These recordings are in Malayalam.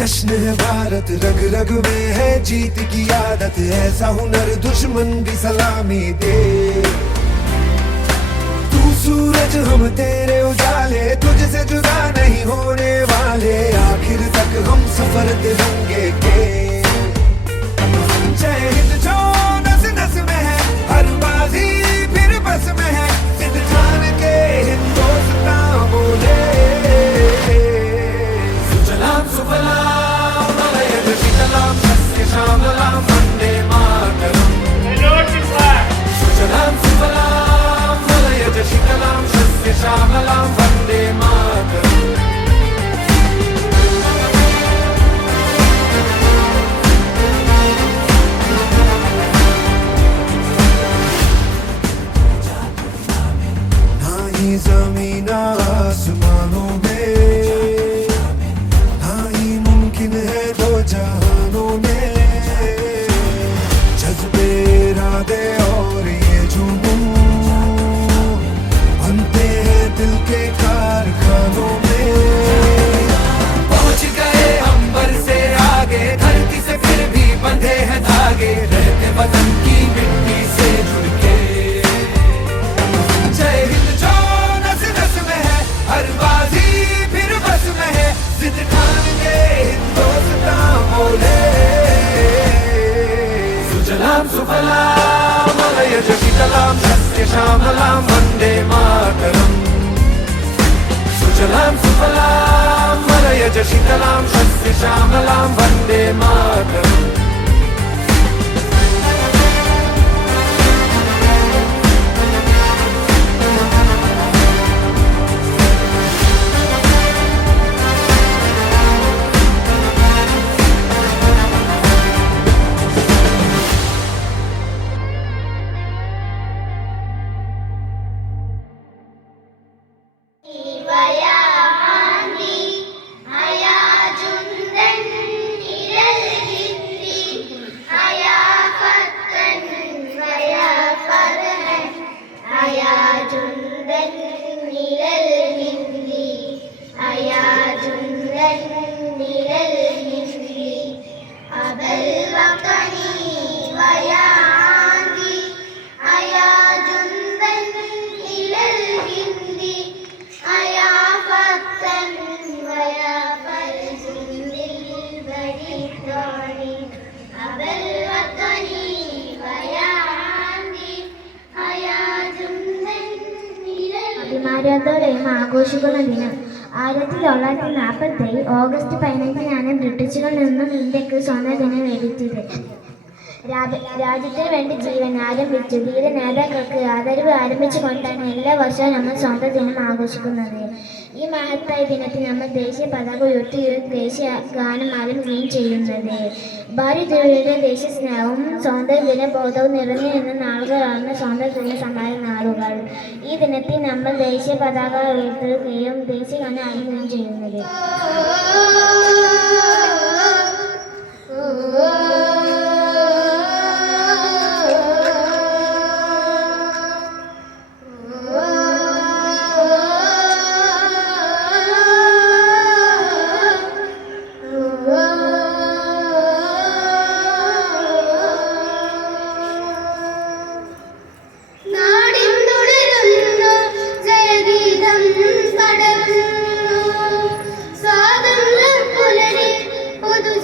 जश्न है भारत, रग रग में है जीत की आदत, ऐसा हुनर दुश्मन भी सलामी दे। तू सूरज हम तेरे उजाले, तुझसे जुदा नहीं होने वाले, आखिर तक हम सफर तिरंगे के। जय हिंद जो नस नस में है, हर बाजी फिर बस में है, सिद्ध ठान के हिंदुस्तान बोले। सुजलाम सुफलाम मलयज शीतलाम सस्य श्यामलाम वंदे मातरम। सुजलाम सुफलाम मलयज शीतलाम सस्य श्यामलाम वंदे मातरम। ना ही जमीन आसमानों में, ना ही मुमकिन है दो जहानों में, जज्बे इरादे और ये जुनून बनते हैं दिल के कारखानों में। पहुंच गए अंबर से आगे, धरती से फिर भी बंधे हैं धागे, रहते वतन की मिट्टी से जुड़ के। जय हिंद जो नस नस में है, हर बाजी फिर बस में है, जिद ठान के हिंदुस्तान बोले। सुजलाम सुफलाम मलयज शीतलाम सस्य श्यामलाम वंदे मातरम। सुजलाम सुफलाम मलयज शीतलाम सस्य श्यामलाम वंदे मातरम। അഭിമാനത്തോടെയും ആഘോഷിക്കുന്ന ദിനം 1947 ഓഗസ്റ്റ് 15-നാണ് ബ്രിട്ടീഷുകളിൽ നിന്നും ഇന്ത്യക്ക് സ്വാതന്ത്ര്യം ലഭിച്ചത്. രാജ്യത്തിന് വേണ്ടി ജീവൻ ആരംഭിച്ചു ധീര നേതാക്കൾക്ക് ആദരവ് ആരംഭിച്ചുകൊണ്ടാണ് എല്ലാ വർഷവും നമ്മൾ സ്വാതന്ത്ര്യം ആഘോഷിക്കുന്നത്. ഈ മഹത്തായ ദിനത്തിൽ നമ്മൾ ദേശീയ പതാക ഉയർത്തുകയും ദേശീയ ഗാനം ആലപിക്കുകയും ചെയ്യുന്നത്. ഭാരതീയരുടെ ദേശസ്നേഹവും സ്വാതന്ത്ര്യ ബോധവും നിറഞ്ഞു നിന്ന നാളുകളാണ് സ്വാതന്ത്ര്യ സമ്മാന നാളുകൾ. ഈ ദിനത്തിൽ നമ്മൾ ദേശീയ പതാക ഉയർത്തുകയും ദേശീയ ഗാനം ആലപിക്കുകയും ചെയ്യുന്നത്.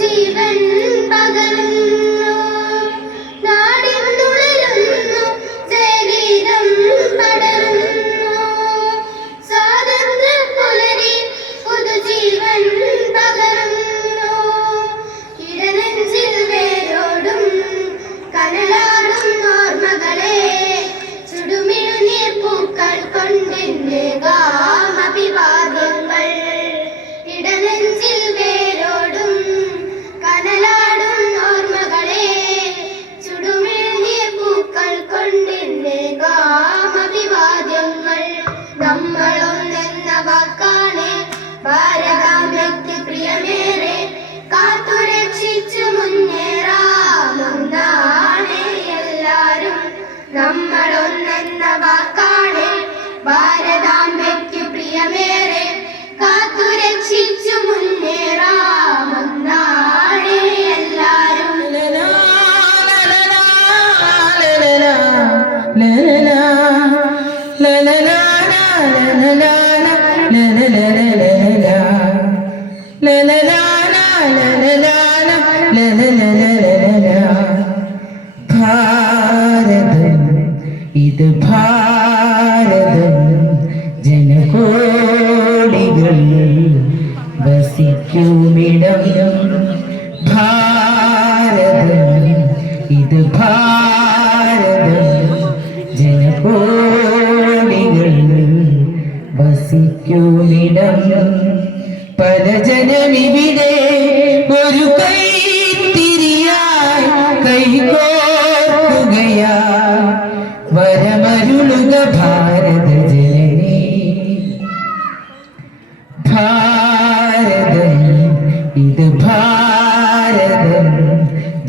ജീവൻ പകർന്നു നമ്മളൊന്നെന്ന വാക്കാണ് ഭാരതാംബയ്ക്കു പ്രിയമേറെ കാത്തുരക്ഷിച്ചു മുന്നേറാമെന്നാണ് എല്ലാരും. ഭാരതം ഇത് ഭാരതം ജനകോടികൾ വസിക്കുമിടം. ഭാരതം ഇത് ഭാരതം ജനകോടികൾ വസിക്കുമിടം. പല ജനമിവിടെ ഒരു കൈത്തിരിയായി കൈകോർക്കുകയാ വരമരുളുക ഭാരത ജനനീ. ഭാരതം ഇത് ഭാരതം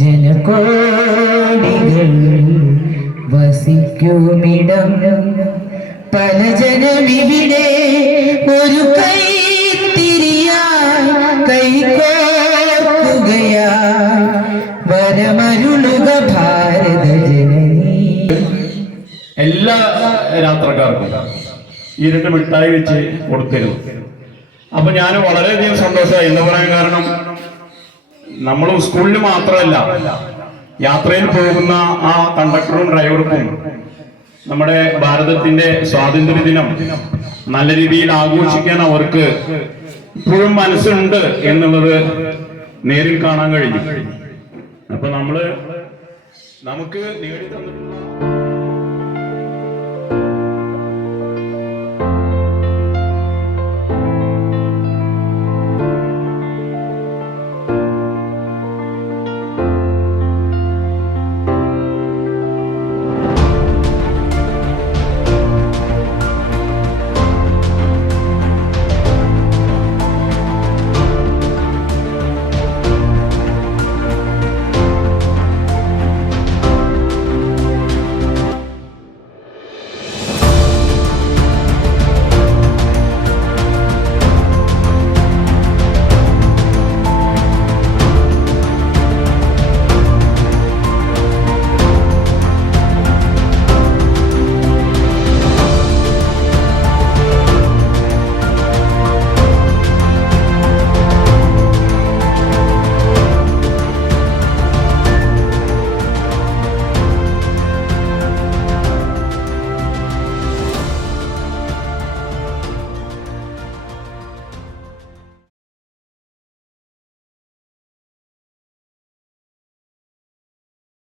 ജനകോടികൾ വസിക്കുമിടം. പല ജനമിവിടെ ഒരു കൈത്തിരിയായി കൈകോർക്കുകയാ വരമരുളുക ഭാരത ജനനീ. എല്ലാ യാത്രക്കാർക്കും ഈ 2 മിഠായി വെച്ച് കൊടുത്തിരുന്നു. അപ്പൊ ഞാൻ വളരെയധികം സന്തോഷമായി. എന്ന് പറയാൻ കാരണം നമ്മൾ സ്കൂളിൽ മാത്രമല്ല, യാത്രയിൽ പോകുന്ന ആ കണ്ടക്ടറും ഡ്രൈവർക്കും നമ്മുടെ ഭാരതത്തിന്റെ സ്വാതന്ത്ര്യ ദിനം നല്ല രീതിയിൽ ആഘോഷിക്കാൻ അവർക്ക് ഇപ്പോഴും മനസ്സുണ്ട് എന്നുള്ളത് നേരിൽ കാണാൻ കഴിഞ്ഞു. അപ്പൊ നമുക്ക് നേടി തന്നിട്ടുള്ള